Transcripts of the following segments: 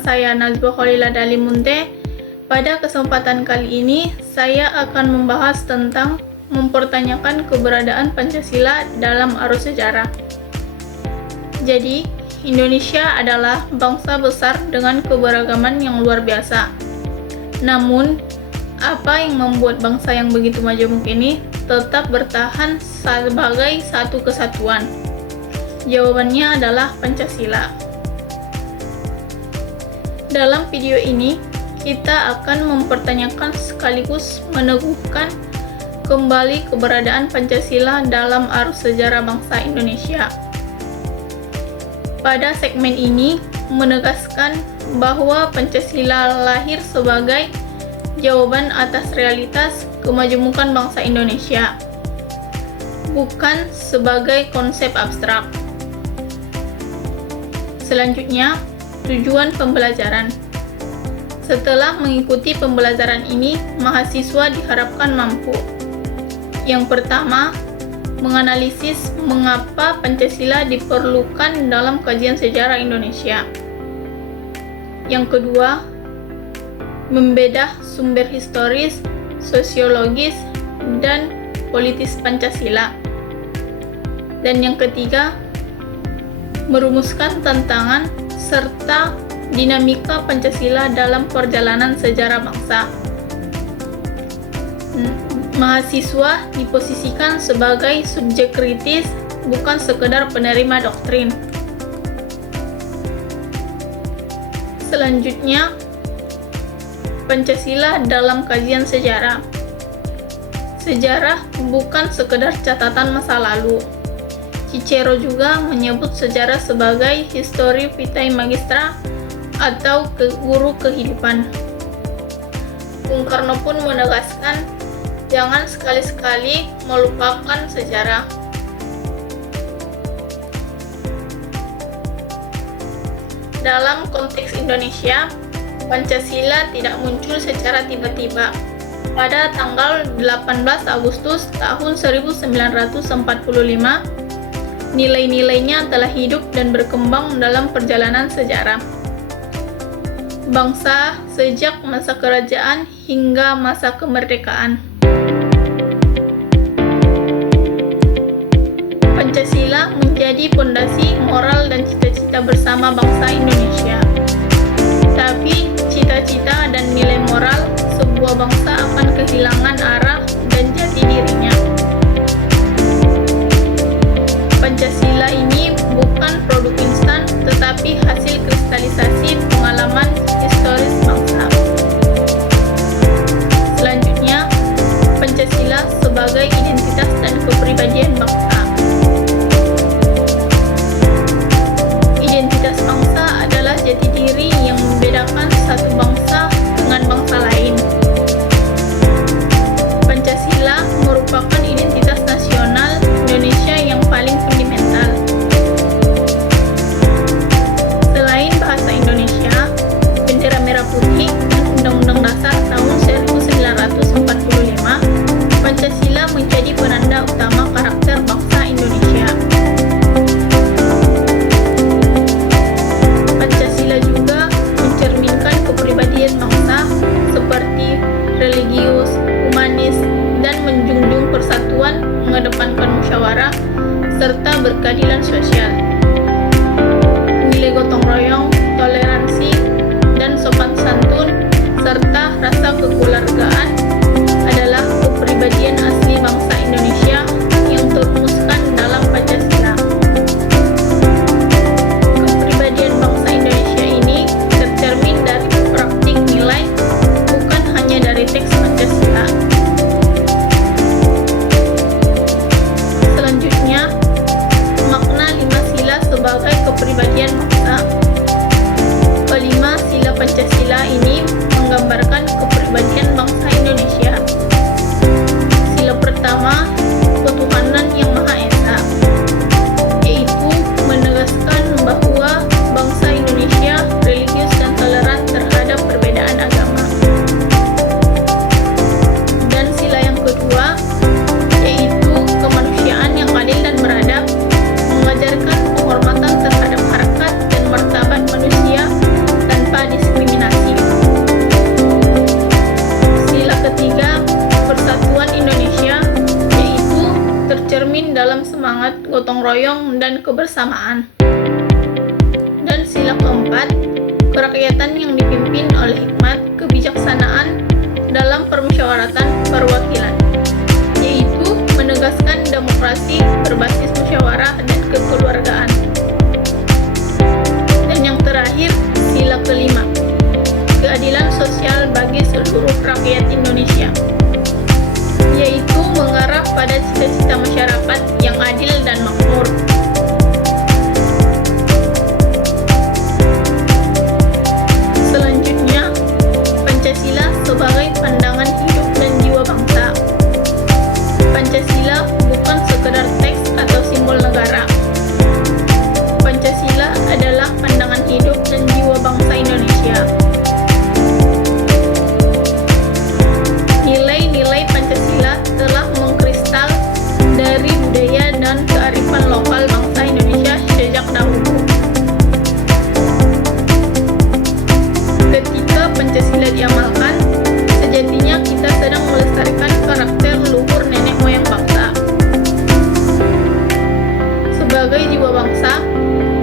saya Nazwa Khalila Dalimunte. Pada kesempatan kali ini, saya akan membahas tentang mempertanyakan keberadaan Pancasila dalam arus sejarah. Jadi, Indonesia adalah bangsa besar dengan keberagaman yang luar biasa. Namun, apa yang membuat bangsa yang begitu majemuk ini tetap bertahan sebagai satu kesatuan? Jawabannya adalah Pancasila. Dalam video ini, kita akan mempertanyakan sekaligus meneguhkan kembali keberadaan Pancasila dalam arus sejarah bangsa Indonesia. Pada segmen ini, menegaskan bahwa Pancasila lahir sebagai jawaban atas realitas kemajemukan bangsa Indonesia, bukan sebagai konsep abstrak. Selanjutnya, tujuan pembelajaran. Setelah mengikuti pembelajaran ini, mahasiswa diharapkan mampu. Yang pertama, menganalisis mengapa Pancasila diperlukan dalam kajian sejarah Indonesia. Yang kedua, membedah sumber historis, sosiologis, dan politis Pancasila. Dan yang ketiga, merumuskan tantangan serta dinamika Pancasila dalam perjalanan sejarah bangsa. Mahasiswa diposisikan sebagai subjek kritis, bukan sekedar penerima doktrin. Selanjutnya, Pancasila dalam kajian sejarah. Sejarah bukan sekedar catatan masa lalu. Cicero juga menyebut sejarah sebagai histori vitae magistra atau guru kehidupan. Bung Karno pun menegaskan, jangan sekali-sekali melupakan sejarah. Dalam konteks Indonesia, Pancasila tidak muncul secara tiba-tiba. Pada tanggal 18 Agustus tahun 1945, nilai-nilainya telah hidup dan berkembang dalam perjalanan sejarah bangsa sejak masa kerajaan hingga masa kemerdekaan. Pancasila menjadi pondasi moral dan cita-cita bersama bangsa Indonesia. Tapi cita-cita dan nilai moral sebuah bangsa akan kehilangan arah dan jati dirinya. Pancasila ini bukan produk instan, tetapi hasil kristalisasi pengalaman historis bangsa. Selanjutnya, Pancasila sebagai identitas dan kepribadian bangsa. Identitas bangsa adalah jati diri yang membedakan satu bangsa dengan bangsa lain. Pancasila merupakan identitas nasional Indonesia yang paling fundamental. Selain bahasa Indonesia, bendera merah putih dan Undang-Undang Dasar tahun 1945, Pancasila menjadi penanda utama karakter bangsa Indonesia. Pancasila juga mencerminkan kepribadian bangsa seperti religius, humanis, dan menjunjung persatuan, mengedepankan musyawarah, serta berkeadilan sosial. Nilai gotong royong, toleransi, dan sopan santun, serta rasa kekeluargaan adalah kepribadian asli bangsa Indonesia yang terumuskan dalam Pancasila. Kepribadian bangsa Indonesia ini tercermin dari praktik nilai, bukan hanya dari teks Pancasila. Selanjutnya, makna 5 sila sebagai kepribadian bangsa. Kelima sila Pancasila ini menggambarkan kepribadian bangsa semangat gotong royong dan kebersamaan. Dan sila keempat, kerakyatan yang dipimpin oleh hikmat kebijaksanaan dalam permusyawaratan perwakilan, yaitu menegaskan demokrasi berbasis musyawarah dan kekeluargaan. Dan yang terakhir, sila kelima, keadilan sosial bagi seluruh rakyat Indonesia, yaitu mengarah pada cita-cita masyarakat yang adil dan makmur. Selanjutnya, Pancasila sebagai pandangan hidup dan jiwa bangsa. Pancasila bukan sekedar teks atau simbol negara. Pancasila adalah pandangan hidup dan jiwa bangsa Indonesia. Nilai-nilai Pancasila telah mengkristal dari budaya dan kearifan lokal bangsa Indonesia sejak dahulu. Ketika Pancasila diamalkan, sejatinya kita sedang melestarikan karakter luhur nenek moyang bangsa. Sebagai jiwa bangsa,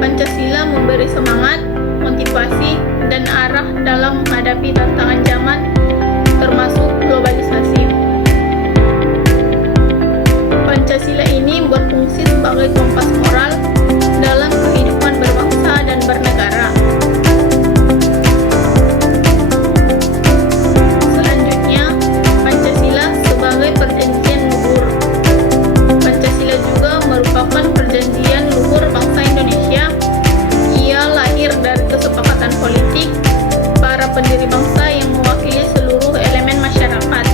Pancasila memberi semangat, motivasi, dan arah dalam menghadapi tantangan zaman, termasuk globalisasi. Pancasila ini berfungsi sebagai kompas moral dalam kehidupan berbangsa dan bernegara. Selanjutnya, Pancasila sebagai perjanjian luhur. Pancasila juga merupakan perjanjian luhur bangsa Indonesia. Ia lahir dari kesepakatan politik para pendiri bangsa yang mewakili seluruh elemen masyarakat.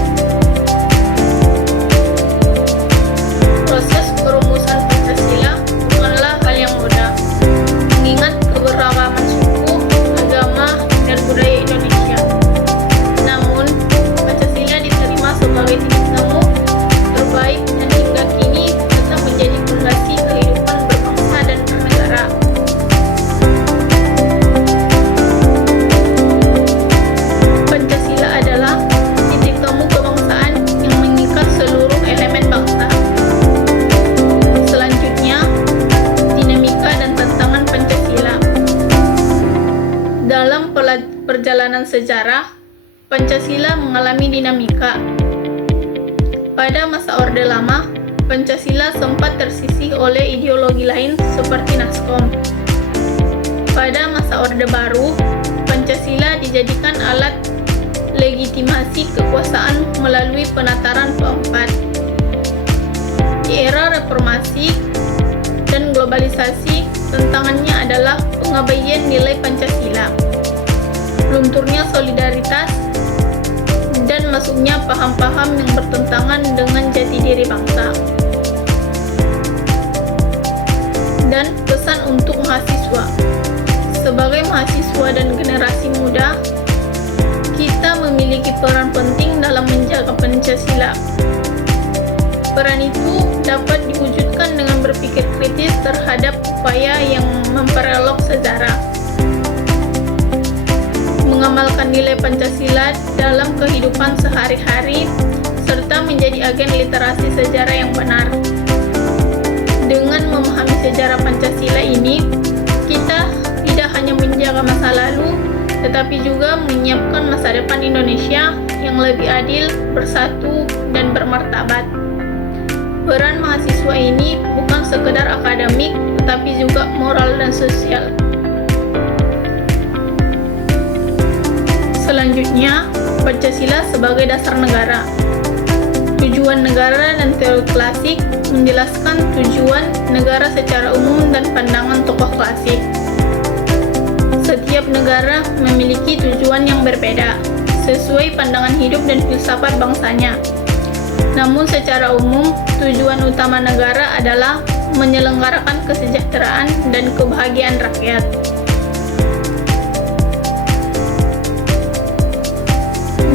Proses perumusan Pancasila bukanlah hal yang mudah, mengingat keberagaman suku, agama, dan budaya Indonesia. Namun, Pancasila diterima sebagai titik temu terbaik dan hingga kini tetap menjadi fondasi kehidupan berbangsa dan bernegara. Pancasila adalah titik temu kebangsaan yang mengikat seluruh elemen bangsa. Selanjutnya, dinamika dan tantangan Pancasila. Dalam perjalanan sejarah, Pancasila mengalami dinamika. Pada masa Orde Lama, Pancasila sempat tersisih oleh ideologi lain seperti Naskom. Pada masa Orde Baru, Pancasila dijadikan alat legitimasi kekuasaan melalui penataran keempat. Di era reformasi dan globalisasi, tantangannya adalah pengabaian nilai Pancasila, lunturnya solidaritas, dan masuknya paham-paham yang bertentangan dengan jati diri bangsa. Dan pesan untuk mahasiswa. Sebagai mahasiswa dan generasi muda, kita memiliki peran penting dalam menjaga Pancasila. Peran itu dapat diwujudkan dengan berpikir kritis terhadap upaya yang memperolok sejarah, mengamalkan nilai Pancasila dalam kehidupan sehari-hari, serta menjadi agen literasi sejarah yang benar. Dengan memahami sejarah Pancasila ini, kita tidak hanya menjaga masa lalu, tetapi juga menyiapkan masa depan Indonesia yang lebih adil, bersatu, dan bermartabat. Peran mahasiswa ini bukan sekedar akademik, tetapi juga moral dan sosial. Selanjutnya, Pancasila sebagai dasar negara. Tujuan negara dan teori klasik menjelaskan tujuan negara secara umum dan pandangan tokoh klasik. Setiap negara memiliki tujuan yang berbeda, sesuai pandangan hidup dan filsafat bangsanya. Namun secara umum, tujuan utama negara adalah menyelenggarakan kesejahteraan dan kebahagiaan rakyat.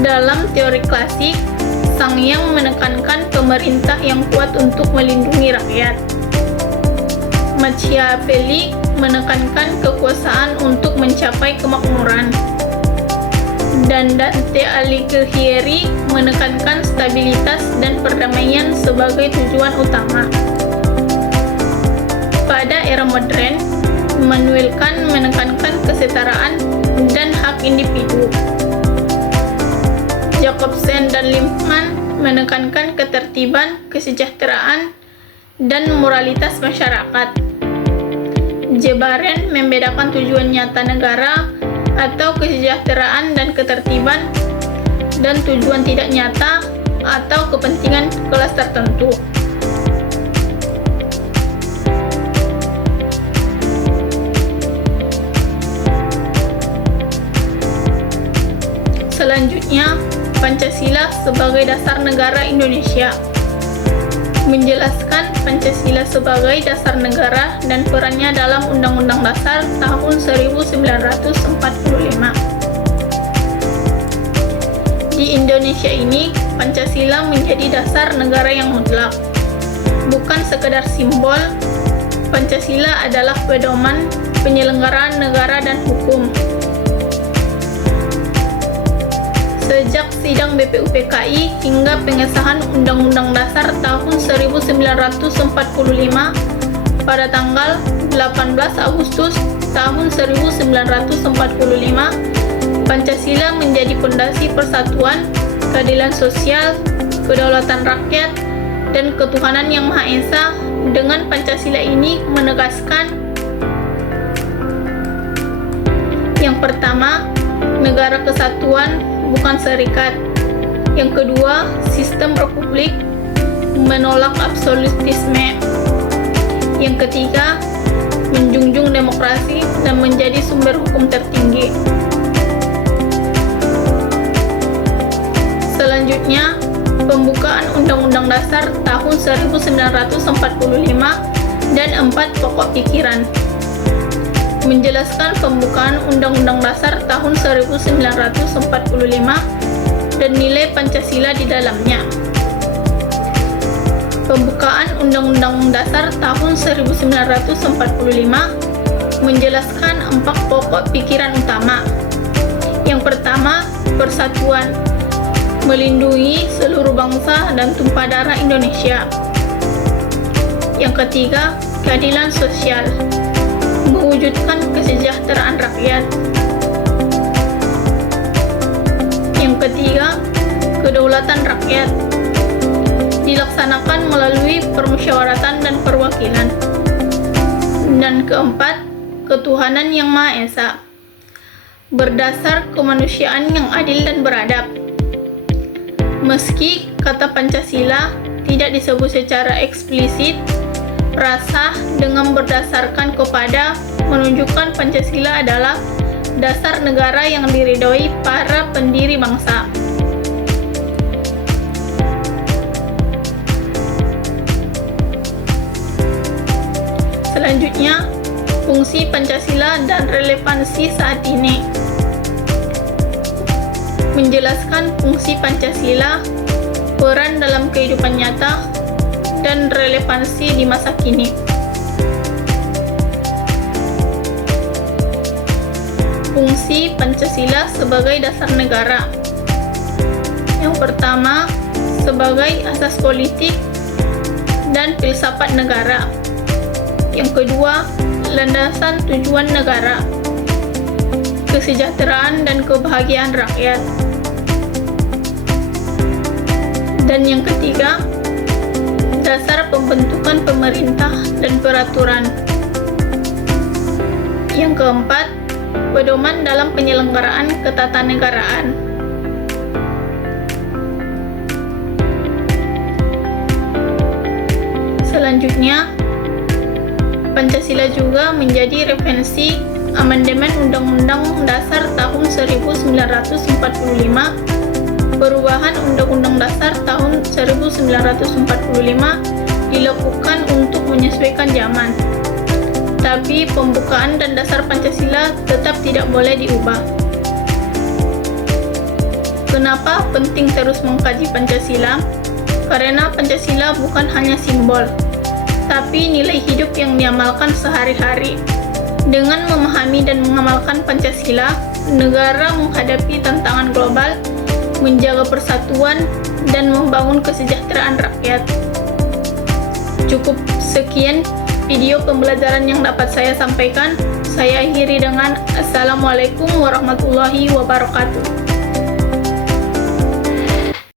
Dalam teori klasik, Sang Hyang menekankan pemerintah yang kuat untuk melindungi rakyat. Machiavelli menekankan kekuasaan untuk mencapai kemakmuran. Dan Dante Alighieri menekankan stabilitas dan perdamaian sebagai tujuan utama. pada era modern, Immanuel Kant menekankan kesetaraan dan hak individu. Jacobsen dan Lippmann menekankan ketertiban, kesejahteraan, dan moralitas masyarakat. Jebaren membedakan tujuan nyata negara atau kesejahteraan dan ketertiban dan tujuan tidak nyata atau kepentingan kelas tertentu. Selanjutnya, Pancasila sebagai dasar negara Indonesia. Menjelaskan Pancasila sebagai dasar negara dan perannya dalam Undang-Undang Dasar tahun 1945. Di Indonesia ini, Pancasila menjadi dasar negara yang mutlak. Bukan sekedar simbol, Pancasila adalah pedoman penyelenggaraan negara dan hukum. Sejak sidang BPUPKI hingga pengesahan Undang-Undang Dasar tahun 1945 pada tanggal 18 Agustus tahun 1945, Pancasila menjadi fondasi persatuan, keadilan sosial, kedaulatan rakyat, dan ketuhanan yang Maha Esa. Dengan Pancasila ini menegaskan yang pertama, negara kesatuan bukan serikat. Yang kedua, sistem republik, menolak absolutisme. Yang ketiga, menjunjung demokrasi dan menjadi sumber hukum tertinggi. Selanjutnya, pembukaan Undang-Undang Dasar tahun 1945 dan 4 pokok pikiran. Menjelaskan pembukaan Undang-Undang Dasar tahun 1945 dan nilai Pancasila di dalamnya. Pembukaan Undang-Undang Dasar tahun 1945 menjelaskan 4 pokok pikiran utama. Yang pertama, persatuan, melindungi seluruh bangsa dan tumpah darah Indonesia. Yang ketiga, keadilan sosial, mewujudkan kesejahteraan rakyat. Yang ketiga, kedaulatan rakyat, dilaksanakan melalui permusyawaratan dan perwakilan. Dan keempat, ketuhanan yang Maha Esa, berdasar kemanusiaan yang adil dan beradab. Meski kata Pancasila tidak disebut secara eksplisit, frasa dengan berdasarkan kepada menunjukkan Pancasila adalah dasar negara yang diridhoi para pendiri bangsa. Selanjutnya, fungsi Pancasila dan relevansi saat ini. Menjelaskan fungsi Pancasila, peran dalam kehidupan nyata, dan relevansi di masa kini. Fungsi Pancasila sebagai dasar negara. Yang pertama, sebagai asas politik dan filsafat negara. Yang kedua, landasan tujuan negara, kesejahteraan dan kebahagiaan rakyat. Dan yang ketiga, dasar pembentukan pemerintah dan peraturan. Yang keempat, pedoman dalam penyelenggaraan ketatanegaraan. Selanjutnya, Pancasila juga menjadi referensi amandemen Undang-Undang Dasar tahun 1945, perubahan Undang-Undang Dasar tahun 1945 dilakukan untuk menyesuaikan zaman. Tapi pembukaan dan dasar Pancasila tetap tidak boleh diubah. Kenapa penting terus mengkaji Pancasila? Karena Pancasila bukan hanya simbol, tapi nilai hidup yang diamalkan sehari-hari. Dengan memahami dan mengamalkan Pancasila, negara menghadapi tantangan global, menjaga persatuan, dan membangun kesejahteraan rakyat. Cukup sekian video pembelajaran yang dapat saya sampaikan. Saya akhiri dengan Assalamualaikum warahmatullahi wabarakatuh.